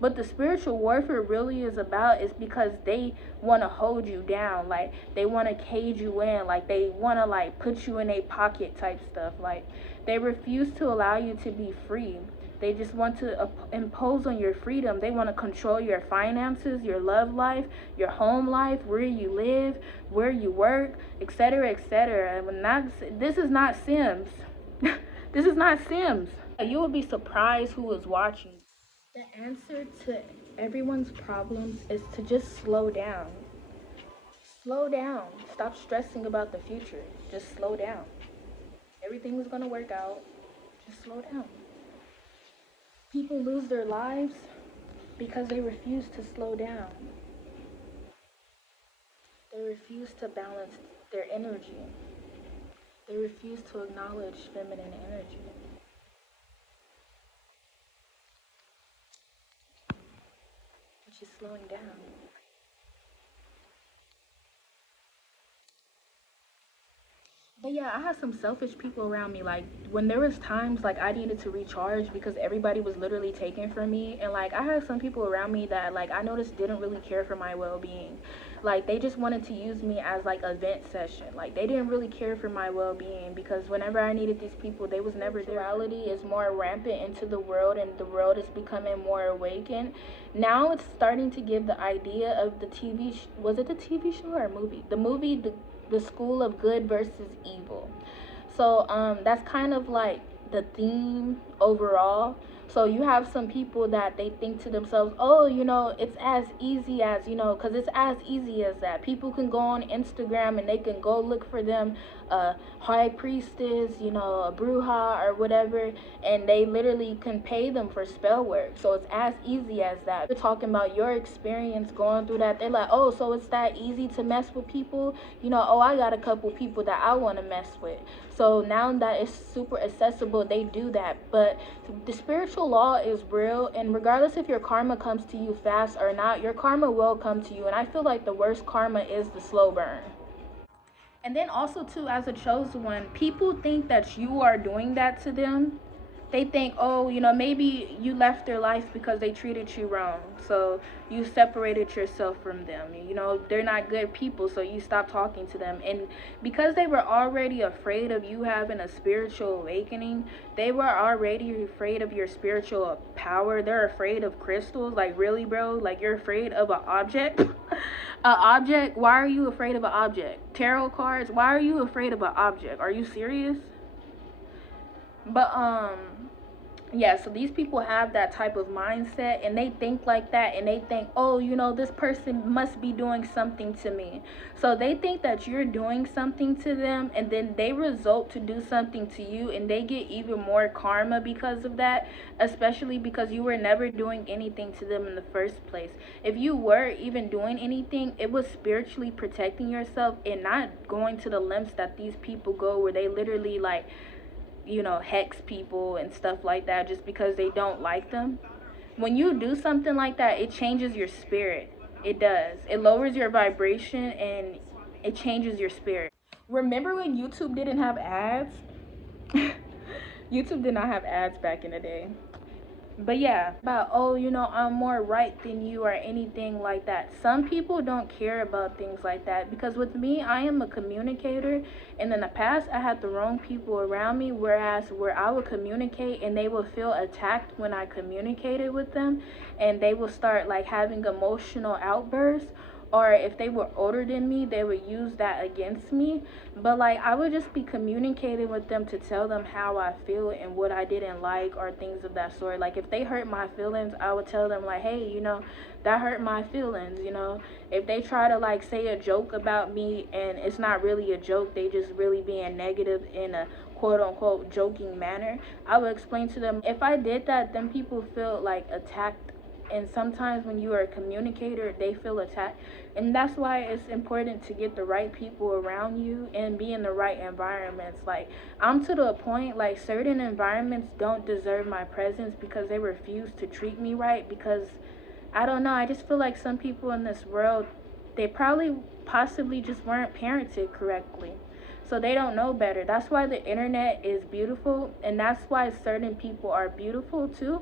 But the spiritual warfare really is about is because they want to hold you down, like they want to cage you in, like they want to like put you in a pocket type stuff. Like they refuse to allow you to be free. They just want to impose on your freedom. They want to control your finances, your love life, your home life, where you live, where you work, etc., etc. This is not Sims. This is not Sims. You would be surprised who is watching. The answer to everyone's problems is to just slow down. Slow down. Stop stressing about the future. Just slow down. Everything is going to work out. Just slow down. People lose their lives because they refuse to slow down. They refuse to balance their energy. They refuse to acknowledge feminine energy. Which is slowing down. But yeah, I had some selfish people around me. Like when there was times like I needed to recharge because everybody was literally taking from me, and like I had some people around me that like I noticed didn't really care for my well-being. Like they just wanted to use me as like a vent session. Like they didn't really care for my well-being because whenever I needed these people, they was never there. Morality is more rampant into the world, and the world is becoming more awakened. Now it's starting to give the idea of the was it the TV show or movie? The movie, the school of good versus evil. So that's kind of like the theme overall. So you have some people that they think to themselves, oh, it's as easy as, because it's as easy as that. People can go on Instagram and they can go look for them a high priestess, a bruja or whatever, and they literally can pay them for spell work. So it's as easy as that. You're talking about your experience going through that. They're like, oh, so it's that easy to mess with people? Oh, I got a couple people that I want to mess with. So now that it's super accessible, they do that. But the spiritual law is real, and regardless if your karma comes to you fast or not, your karma will come to you. And I feel like the worst karma is the slow burn. And then also too, as a chosen one, people think that you are doing that to them. They think, oh, maybe you left their life because they treated you wrong, so you separated yourself from them. They're not good people, so you stop talking to them. And because they were already afraid of you having a spiritual awakening, they were already afraid of your spiritual power. They're afraid of crystals. Like, really, bro? Like, you're afraid of an object? An object? Why are you afraid of an object? Tarot cards? Why are you afraid of an object? Are you serious? But yeah, so these people have that type of mindset, and they think like that, and they think, oh, this person must be doing something to me. So they think that you're doing something to them, and then they result to do something to you, and they get even more karma because of that, especially because you were never doing anything to them in the first place. If you were even doing anything, it was spiritually protecting yourself and not going to the lengths that these people go, where they literally like hex people and stuff like that just because they don't like them. When you do something like that, it changes your spirit. It does. It lowers your vibration and it changes your spirit. Remember when YouTube didn't have ads? YouTube did not have ads back in the day. But yeah, about, oh, I'm more right than you or anything like that. Some people don't care about things like that, because with me, I am a communicator, and in the past I had the wrong people around me, whereas where I would communicate and they would feel attacked when I communicated with them, and they would start like having emotional outbursts, or if they were older than me, they would use that against me. But like, I would just be communicating with them to tell them how I feel and what I didn't like, or things of that sort. Like if they hurt my feelings, I would tell them like, hey, that hurt my feelings. If they try to like say a joke about me and it's not really a joke, they just really being negative in a quote unquote joking manner, I would explain to them, if I did that, then people feel like attacked. And sometimes when you are a communicator, they feel attacked. And that's why it's important to get the right people around you and be in the right environments. Like, I'm to the point, like, certain environments don't deserve my presence because they refuse to treat me right. Because I don't know, I just feel like some people in this world, they probably possibly just weren't parented correctly, so they don't know better. That's why the internet is beautiful, and that's why certain people are beautiful too.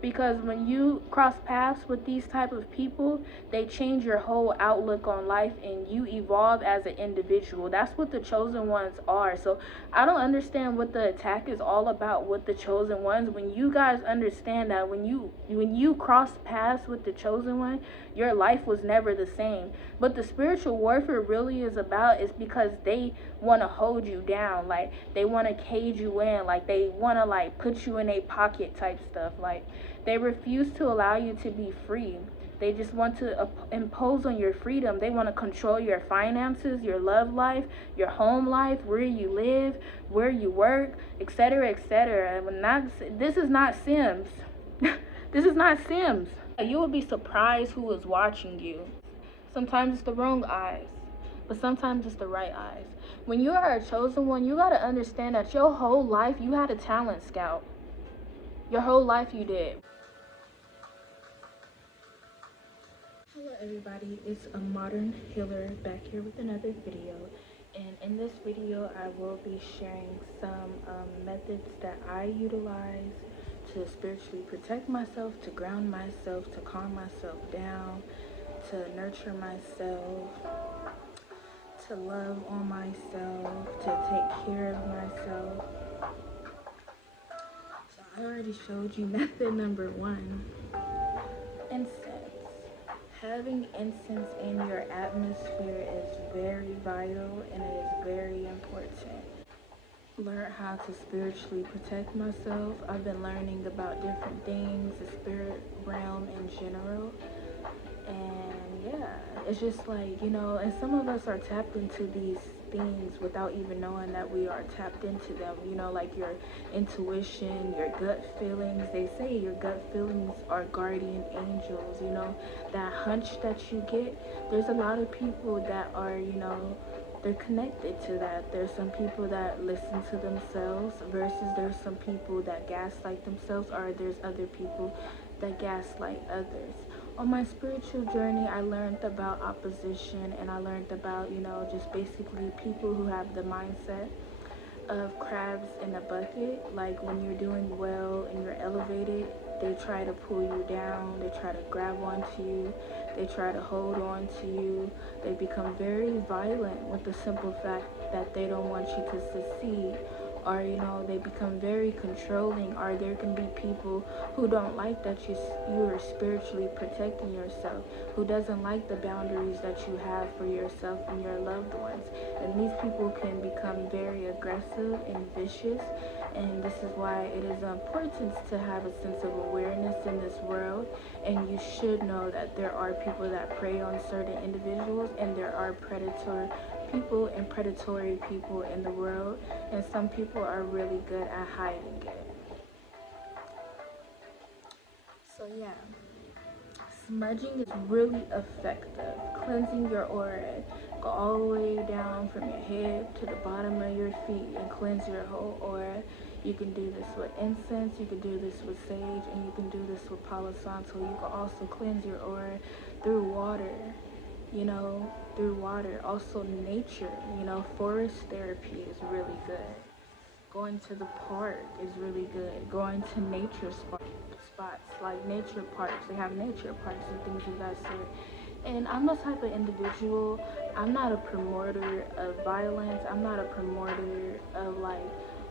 because when you cross paths with these type of people, they change your whole outlook on life and you evolve as an individual. That's what the chosen ones are. So I don't understand what the attack is all about with the chosen ones. When you guys understand that when you cross paths with the chosen one, your life was never the same. But the spiritual warfare really is about is because they want to hold you down, like they want to cage you in, like they want to like put you in a pocket type stuff. Like they refuse to allow you to be free. They just want to impose on your freedom. They want to control your finances, your love life, your home life, where you live, where you work, etc., etc. This is not Sims. This is not Sims. You will be surprised who is watching you. Sometimes it's the wrong eyes, but sometimes it's the right eyes. When you are a chosen one, you got to understand that your whole life you had a talent scout. Your whole life you did. Hello everybody, it's a modern healer back here with another video, and in this video I will be sharing some methods that I utilize to spiritually protect myself, to ground myself, to calm myself down, to nurture myself, to love on myself, to take care of myself. So I already showed you method number 1, incense. Having incense in your atmosphere is very vital and it is very important. Learn how to spiritually protect myself. I've been learning about different things, the spirit realm in general. And yeah, it's just like, and some of us are tapped into these things without even knowing that we are tapped into them, like your intuition, your gut feelings. They say your gut feelings are guardian angels, that hunch that you get. There's a lot of people that are, they're connected to that. There's some people that listen to themselves versus there's some people that gaslight themselves, or there's other people that gaslight others. On my spiritual journey, I learned about opposition, and I learned about, just basically people who have the mindset of crabs in a bucket. Like when you're doing well and you're elevated, they try to pull you down, they try to grab onto you, they try to hold on to you. They become very violent with the simple fact that they don't want you to succeed. Or they become very controlling, or there can be people who don't like that you are spiritually protecting yourself, who doesn't like the boundaries that you have for yourself and your loved ones. And these people can become very aggressive and vicious, and this is why it is important to have a sense of awareness in this world. And you should know that there are people that prey on certain individuals, and there are predator people and predatory people in the world, and some people are really good at hiding it. So yeah, smudging is really effective. Cleansing your aura. Go all the way down from your head to the bottom of your feet and cleanse your whole aura. You can do this with incense, you can do this with sage, and you can do this with Palo Santo. You can also cleanse your aura through water. Through water. Also nature, forest therapy is really good. Going to the park is really good. Going to nature spots like nature parks. They have nature parks and things of that sort. And I'm the type of individual, I'm not a promoter of violence. I'm not a promoter of like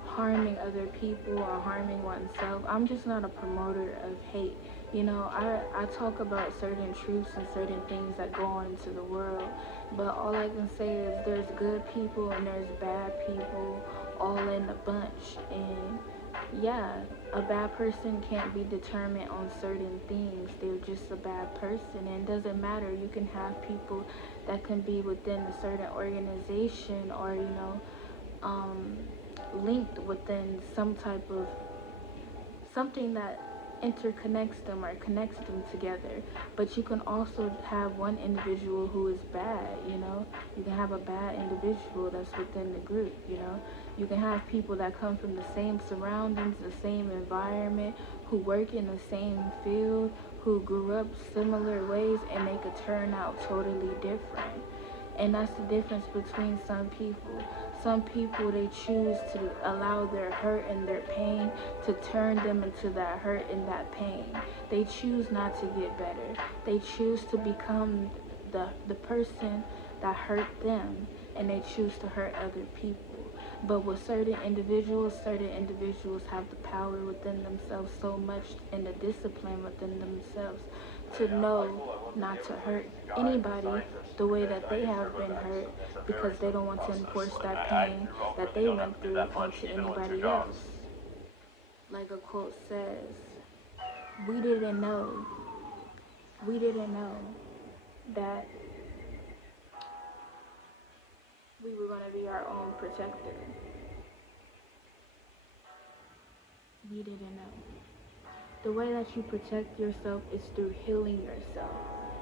harming other people or harming oneself. I'm just not a promoter of hate. I talk about certain truths and certain things that go on into the world, but all I can say is there's good people and there's bad people all in a bunch. And yeah, a bad person can't be determined on certain things. They're just a bad person, and it doesn't matter. You can have people that can be within a certain organization or linked within some type of something that interconnects them or connects them together. But you can also have one individual who is bad. You can have a bad individual that's within the group. You can have people that come from the same surroundings, the same environment, who work in the same field, who grew up similar ways, and they could turn out totally different. And that's the difference between some people. Some people, they choose to allow their hurt and their pain to turn them into that hurt and that pain. They choose not to get better. They choose to become the person that hurt them, and they choose to hurt other people. But with certain individuals have the power within themselves so much, and the discipline within themselves to know not to hurt anybody the way that they have been hurt, because they don't want to enforce that pain that they went through onto anybody else. Like a quote says, we didn't know, we didn't know that we were going to be our own protector. We didn't know. The way that you protect yourself is through healing yourself.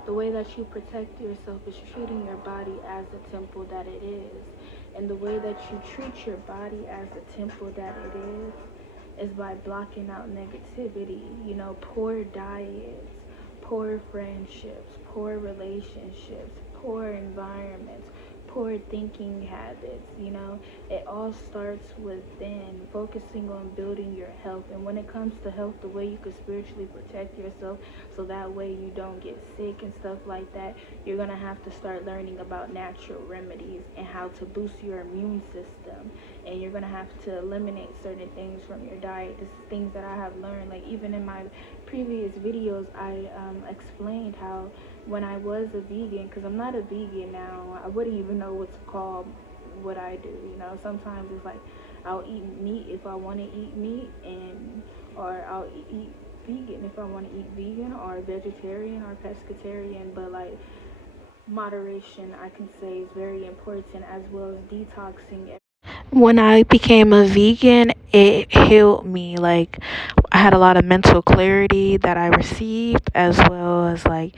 The way that you protect yourself is treating your body as the temple that it is. And the way that you treat your body as the temple that it is by blocking out negativity, poor diets, poor friendships, poor relationships, poor environments, poor thinking habits. It all starts within, focusing on building your health. And when it comes to health, the way you can spiritually protect yourself so that way you don't get sick and stuff like that, you're going to have to start learning about natural remedies and how to boost your immune system. And you're going to have to eliminate certain things from your diet. This is things that I have learned. Like, even in my previous videos, I explained how when I was a vegan, because I'm not a vegan now, I wouldn't even know what to call what I do. Sometimes it's like I'll eat meat if I want to eat meat, or I'll eat vegan if I want to eat vegan, or vegetarian or pescatarian. But like, moderation, I can say, is very important, as well as detoxing. When I became a vegan, it healed me. Like, I had a lot of mental clarity that I received, as well as like,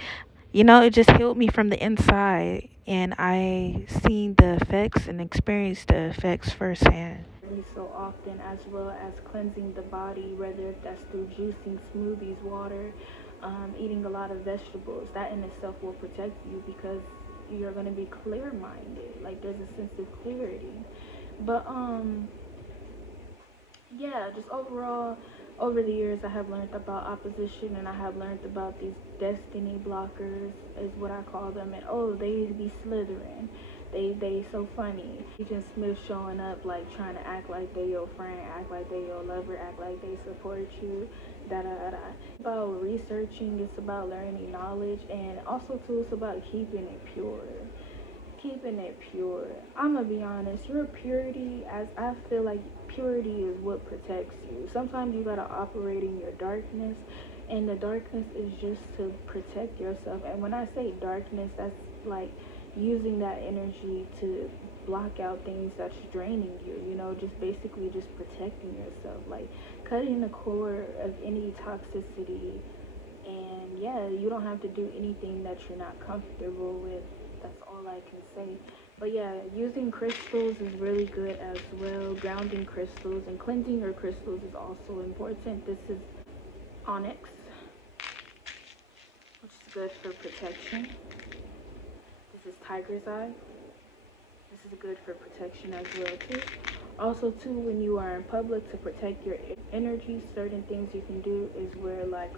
it just healed me from the inside, and I seen the effects and experienced the effects firsthand. So often, as well as cleansing the body, whether that's through juicing, smoothies, water, eating a lot of vegetables. That in itself will protect you, because you're going to be clear-minded. Like, there's a sense of clarity. But yeah, just overall, over the years, I have learned about opposition, and I have learned about these destiny blockers, is what I call them. And they be slithering. They so funny. Agent Smith showing up, like, trying to act like they your friend, act like they your lover, act like they support you. Da da da da. It's about researching. It's about learning knowledge, and also too, it's about keeping it pure. Keeping it pure. I'm gonna be honest, your purity, as I feel like purity is what protects you. Sometimes you gotta operate in your darkness, and the darkness is just to protect yourself. And when I say darkness, that's like using that energy to block out things that's draining you, just basically just protecting yourself, like cutting the core of any toxicity. And yeah, you don't have to do anything that you're not comfortable with. That's all I can say. But yeah, using crystals is really good as well. Grounding crystals and cleansing your crystals is also important. This is onyx, which is good for protection. This is tiger's eye. This is good for protection as well too. Also too, when you are in public, to protect your energy, certain things you can do is wear like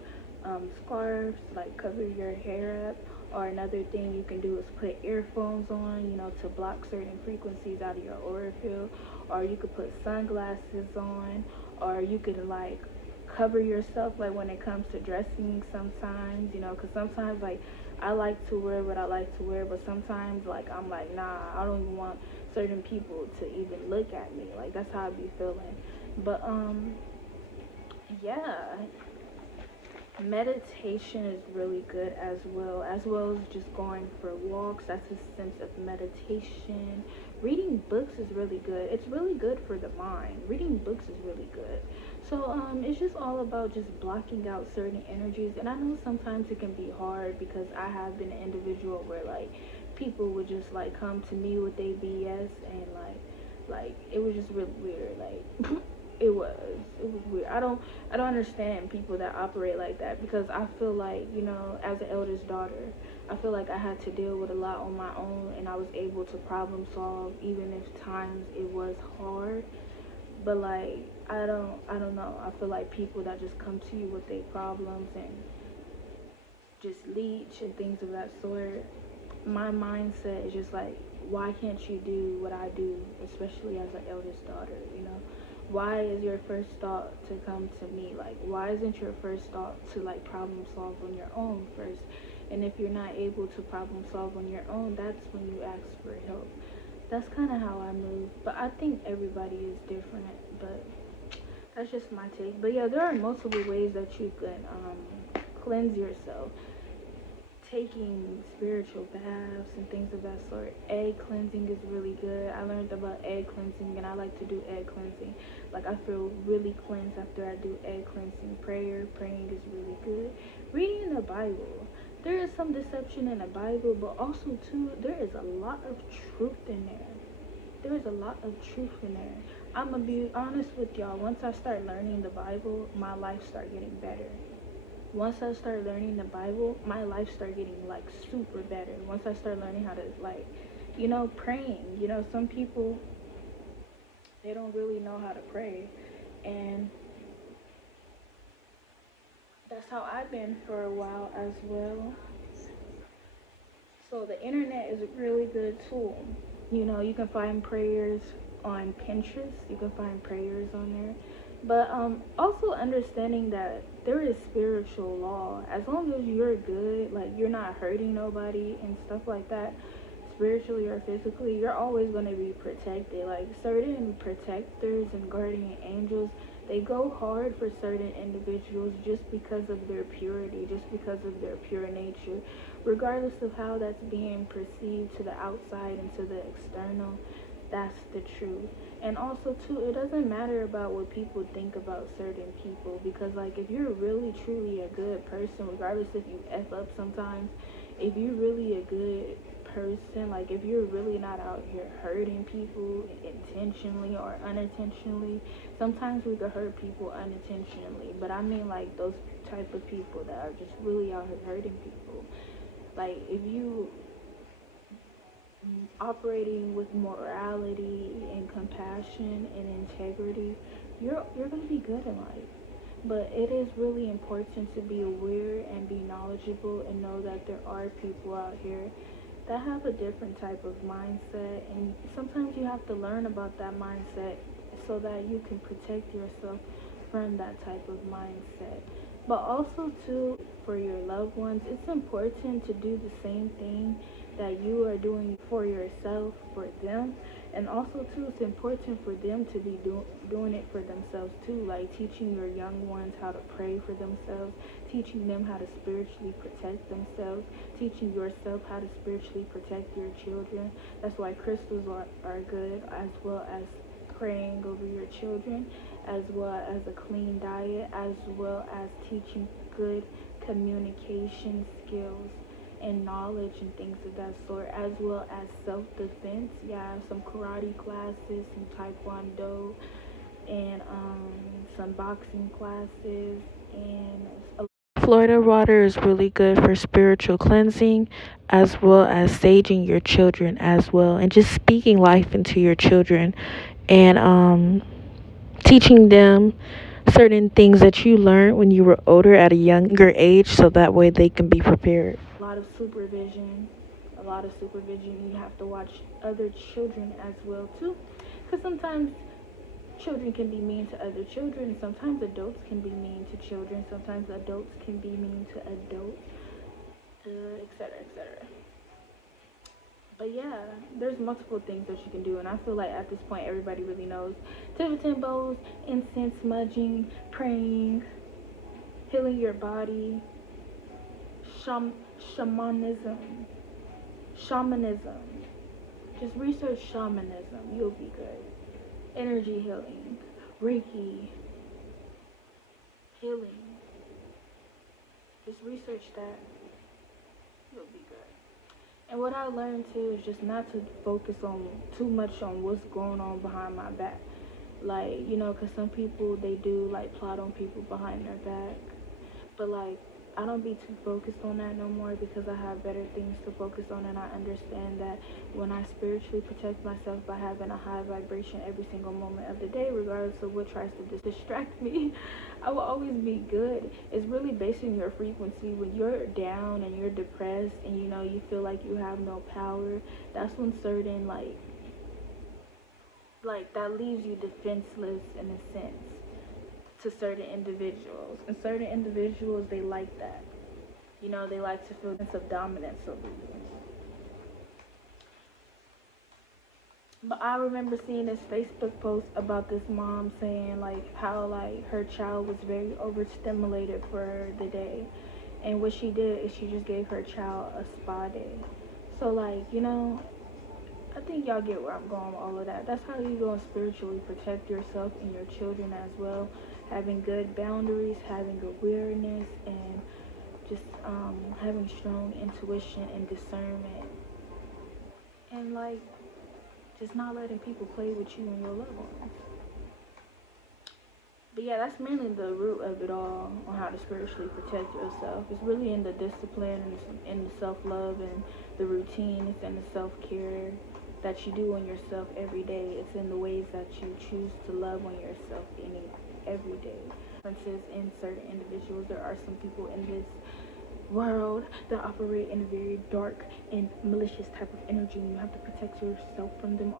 scarves, like cover your hair up. Or another thing you can do is put earphones on, to block certain frequencies out of your aura field. Or you could put sunglasses on, or you could like cover yourself, like when it comes to dressing sometimes, because sometimes like I like to wear what I like to wear, but sometimes like I'm like, nah, I don't even want certain people to even look at me. Like, that's how I be feeling. But yeah, meditation is really good as well as just going for walks. That's a sense of meditation. Reading books is really good. It's really good for the mind. Reading books is really good. So it's just all about just blocking out certain energies. And I know sometimes it can be hard, because I have been an individual where like people would just like come to me with their BS, and like it was just really weird. Like It was weird. I don't understand people that operate like that, because I feel like, as an eldest daughter, I feel like I had to deal with a lot on my own, and I was able to problem solve even if times it was hard. But like, I don't know. I feel like people that just come to you with their problems and just leech and things of that sort, my mindset is just like, why can't you do what I do, especially as an eldest daughter, Why is your first thought to come to me? Like, why isn't your first thought to like problem solve on your own first? And if you're not able to problem solve on your own, that's when you ask for help. That's kind of how I move. But I think everybody is different. But that's just my take. But yeah, there are multiple ways that you can cleanse yourself. Taking spiritual baths and things of that sort. Egg cleansing is really good. I learned about egg cleansing, and I like to do egg cleansing. Like, I feel really cleansed after I do egg cleansing. Praying is really good. Reading the Bible. There is some deception in the Bible, but also too, there is a lot of truth in there. There is a lot of truth in there. I'm gonna be honest with y'all. Once I start learning the Bible, my life start getting better. Once I start learning the Bible, my life start getting like super better. Once I start learning how to like, praying. Some people, they don't really know how to pray, and that's how I've been for a while as well. So the internet is a really good tool. You can find prayers on Pinterest. You can find prayers on there. But also understanding that there is spiritual law. As long as you're good, like you're not hurting nobody and stuff like that, spiritually or physically, you're always going to be protected. Like certain protectors and guardian angels, they go hard for certain individuals just because of their purity, just because of their pure nature, regardless of how that's being perceived to the outside and to the external. That's the truth. And also too, it doesn't matter about what people think about certain people, because like if you're really truly a good person, regardless if you f up sometimes, if you're really a good person, like if you're really not out here hurting people intentionally or unintentionally, sometimes we could hurt people unintentionally, but I mean like those type of people that are just really out here hurting people. Like if you operating with morality and compassion and integrity, you're gonna be good in life. But it is really important to be aware and be knowledgeable and know that there are people out here that have a different type of mindset, and sometimes you have to learn about that mindset so that you can protect yourself from that type of mindset. But also too, for your loved ones, it's important to do the same thing that you are doing for yourself, for them. And also too, it's important for them to be doing it for themselves too, like teaching your young ones how to pray for themselves, teaching them how to spiritually protect themselves, teaching yourself how to spiritually protect your children. That's why crystals are good, as well as praying over your children, as well as a clean diet, as well as teaching good communication skills and knowledge and things of that sort, as well as self-defense. Yeah, some karate classes, some taekwondo, and some boxing classes, and Florida water is really good for spiritual cleansing, as well as saging your children as well, and just speaking life into your children, and teaching them certain things that you learned when you were older at a younger age, so that way they can be prepared. A lot of supervision. You have to watch other children as well too, because sometimes children can be mean to other children. Sometimes adults can be mean to children. Sometimes adults can be mean to adults, etc., etc. But yeah, there's multiple things that you can do, and I feel like at this point everybody really knows. Tibetan bowls, incense smudging, praying, healing your body, shamanism, shamanism. Just research shamanism. You'll be good. Energy healing, Reiki, healing. Just research that. You'll be good. And what I learned too is just not to focus on too much on what's going on behind my back. Like, you know, because some people, they do like plot on people behind their back. But like, I don't be too focused on that no more because I have better things to focus on, and I understand that when I spiritually protect myself by having a high vibration every single moment of the day, regardless of what tries to distract me, I will always be good. It's really based on your frequency. When you're down and you're depressed and you know you feel like you have no power, that's when certain like that leaves you defenseless in a sense to certain individuals. And certain individuals, they like that. You know, they like to feel a sense of dominance over you. But I remember seeing this Facebook post about this mom saying like how like her child was very overstimulated for the day. And what she did is she just gave her child a spa day. So like, you know, I think y'all get where I'm going with all of that. That's how you go and spiritually protect yourself and your children as well. Having good boundaries, having awareness, and just having strong intuition and discernment. And like, just not letting people play with you and your loved ones. But yeah, that's mainly the root of it all on how to spiritually protect yourself. It's really in the discipline and in the self-love and the routine. It's in the self-care that you do on yourself every day. It's in the ways that you choose to love on yourself every day. Differences in certain individuals. There are some people in this world that operate in a very dark and malicious type of energy, and you have to protect yourself from them